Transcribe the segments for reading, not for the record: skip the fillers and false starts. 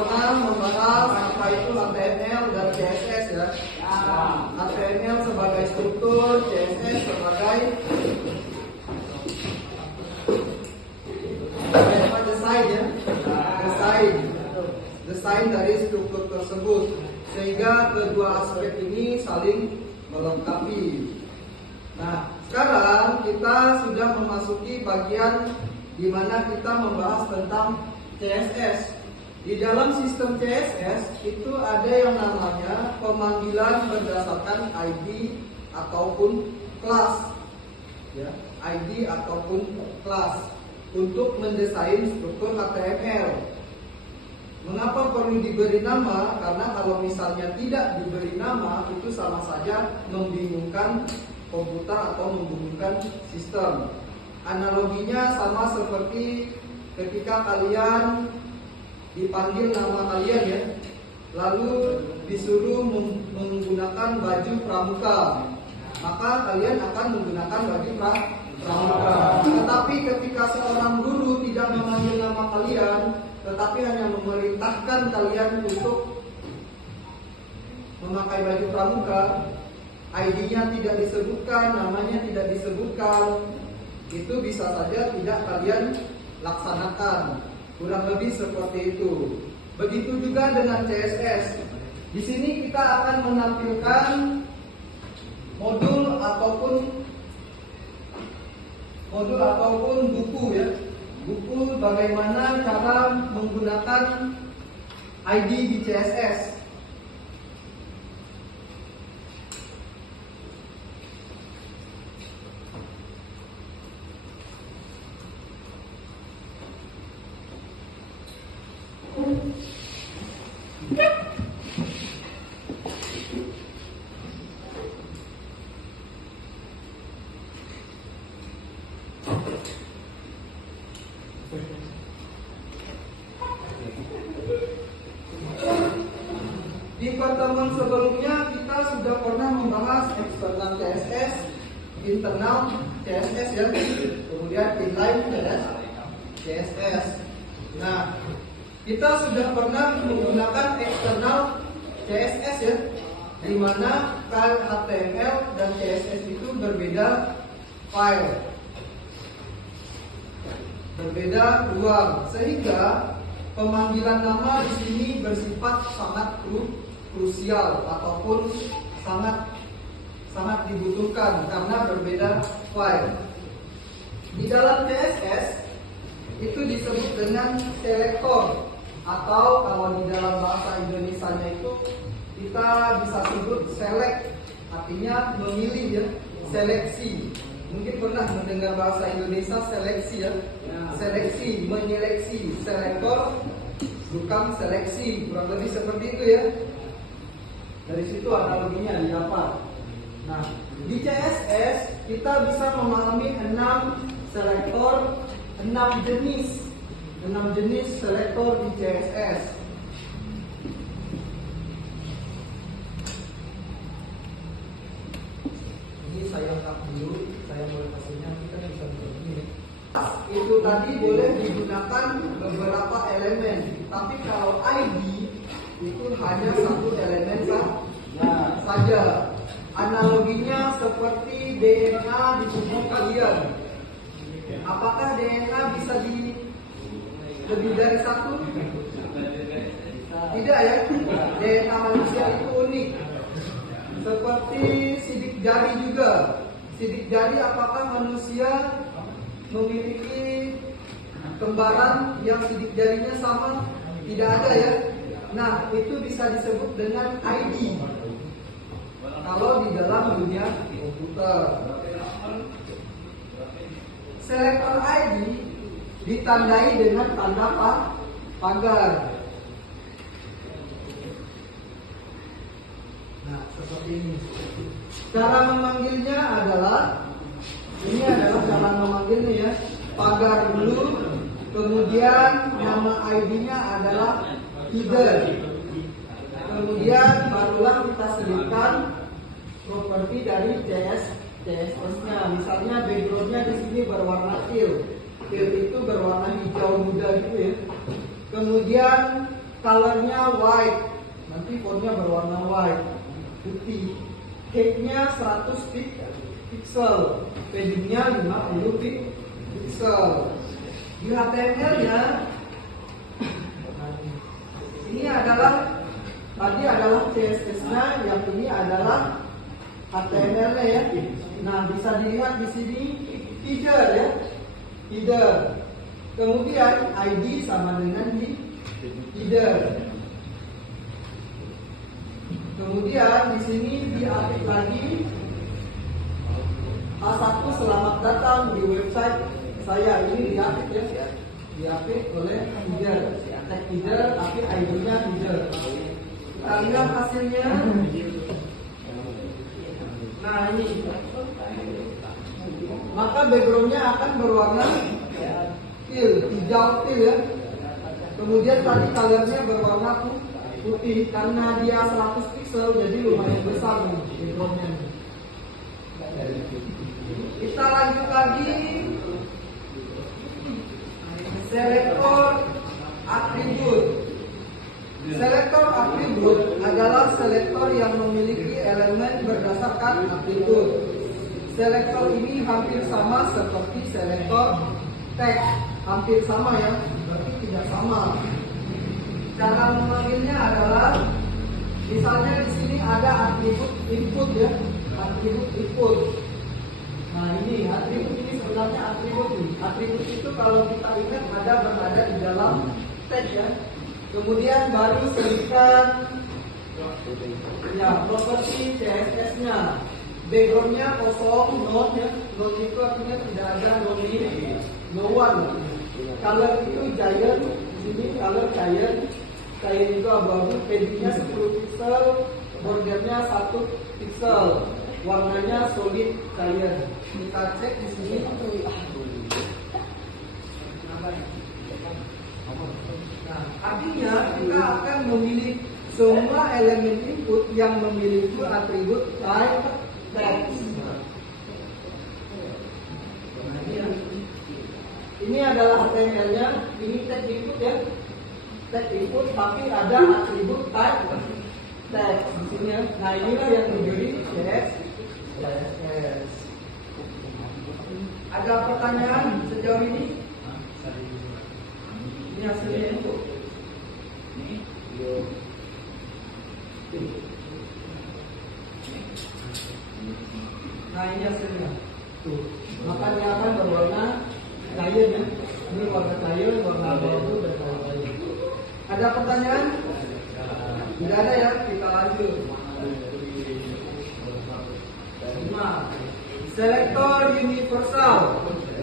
pernah membahas apa itu HTML dan CSS ya. HTML sebagai struktur, CSS sebagai desain ya. Desain dari struktur tersebut. Sehingga kedua aspek ini saling melengkapi. Nah, sekarang kita sudah memasuki bagian di mana kita membahas tentang CSS. Di dalam sistem CSS itu ada yang namanya pemanggilan berdasarkan ID ataupun kelas. Ya, ID ataupun kelas untuk mendesain struktur HTML. Mengapa perlu diberi nama? Karena kalau misalnya tidak diberi nama, itu sama saja membingungkan komputer atau membingungkan sistem. Analoginya sama seperti ketika kalian dipanggil nama kalian ya, lalu disuruh menggunakan baju pramuka, maka kalian akan menggunakan baju pramuka. Tetapi ketika seorang guru tidak memanggil nama kalian, tetapi hanya memerintahkan kalian untuk memakai baju pramuka, ID-nya tidak disebutkan, namanya tidak disebutkan, itu bisa saja tidak kalian laksanakan. Kurang lebih seperti itu. Begitu juga dengan CSS. Di sini kita akan menampilkan modul ataupun buku ya. Buku bagaimana cara menggunakan ID di CSS. Di pertemuan sebelumnya kita sudah pernah membahas eksternal CSS, internal CSS ya, kemudian inline CSS. Nah, kita sudah pernah menggunakan eksternal CSS ya, di mana file HTML dan CSS itu berbeda file, berbeda ruang, sehingga pemanggilan nama di sini bersifat sangat krusial ataupun sangat dibutuhkan karena berbeda file. Di dalam CSS itu disebut dengan selektor, atau kalau di dalam bahasa Indonesianya itu kita bisa sebut select, artinya memilih ya, seleksi. Mungkin pernah mendengar bahasa Indonesia seleksi ya. Seleksi, menyeleksi, selektor bukan seleksi, kurang lebih seperti itu ya. Dari situ analoginya didapat. Nah, di CSS kita bisa memahami 6 selektor, 6 jenis selektor di CSS. Ini saya angkat dulu, saya mulai hasilnya, kita bisa begini. Itu tadi boleh digunakan beberapa elemen, tapi kalau ID itu hanya satu elemen saja. Analoginya seperti DNA di tubuh kalian. Apakah DNA bisa lebih dari satu? Tidak ya. DNA manusia itu unik. Seperti sidik jari juga. Sidik jari apakah manusia memiliki kembaran yang sidik jarinya sama? Tidak ada ya. Nah, itu bisa disebut dengan ID kalau di dalam dunia komputer. Selektor ID ditandai dengan tanda pagar. Nah, seperti ini. Cara memanggilnya adalah, ini adalah cara memanggilnya ya. Pagar dulu, kemudian nama ID-nya adalah header. Kemudian barulah kita selipkan properti dari CSS-nya. Misalnya background-nya di sini berwarna teal. Teal itu berwarna hijau muda gitu ya. Kemudian colornya white, nanti fontnya berwarna white, putih. Height-nya 100 pixel, padding-nya 50 pixel. Di HTML-nya ini adalah tadi adalah CSS-nya, yang ini adalah HTML-nya ya. Nah, bisa dilihat di sini header ya, header. Kemudian ID sama dengan di header. Kemudian di sini diupdate lagi A1 selamat datang di website saya. Ini diupdate ya, diupdate oleh header, tag header tapi ID-nya header. Kita lihat hasilnya. Nah ini, maka backgroundnya akan berwarna teal, hijau teal ya. Kemudian tadi colornya berwarna putih karena dia 100 pixel, jadi lumayan besar nih backgroundnya. Kita lanjut lagi, selektor atribut. Selektor atribut adalah selektor yang memiliki elemen berdasarkan atribut. Selektor ini hampir sama seperti selektor teks, hampir sama ya, berarti tidak sama. Cara memanggilnya adalah, misalnya di sini ada atribut input ya, atribut input. Nah ini atribut ini sebenarnya atribut nih. Atribut itu kalau kita ingat berada di dalam teks ya. Kemudian baru selipkan ya properti CSS-nya. Background-nya kosong, none ya. None itu artinya tidak ada no one. Color itu giant, ini color giant. Giant itu abu-abu, padding-nya 10 pixel, bordernya 1 pixel. Warnanya solid giant. Kita cek di sini. Nah, artinya kita akan memilih semua elemen input yang memiliki atribut type text. Ini adalah HTML-nya, ini tag input ya, tag input tapi ada atribut type text di sini ya. Nah inilah yang menjadi CSS. Ada pertanyaan sejauh ini? Ini hasilnya itu. Nah ini hasilnya. Tuh, maka dia akan berwarna cair ya. Ini warna cair, warna abu-abu dan warna cair. Ada pertanyaan? Tidak ada ya, kita lanjut. 5. Selektor universal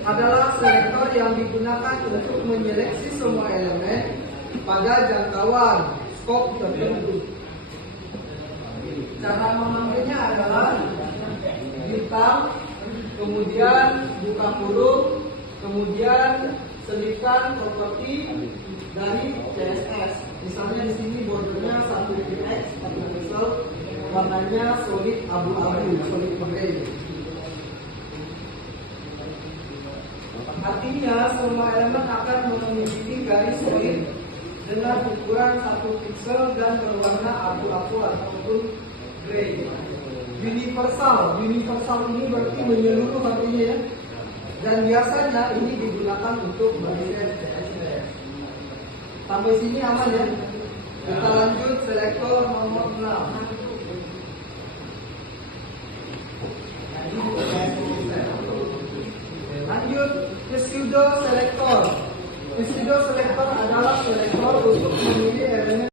adalah selektor yang digunakan untuk menyeleksi semua elemen pada jangkauan skop tertentu. Cara memanggilnya adalah bintang, kemudian buka kurung, kemudian selipkan properti dari CSS. Misalnya di sini bordernya 1 px 1 pixel, warnanya solid abu-abu, solid gray. Artinya semua elemen akan memiliki garis solid dengan ukuran 1 pixel dan berwarna abu-abu ataupun gray. Universal ini berarti menyeluruh artinya ya. Dan biasanya ini digunakan untuk mendesain CSS. Sampai sini aman ya. Kita lanjut selektor nomor 6. Lanjut pseudo selektor. Pseudo selektor adalah selektor untuk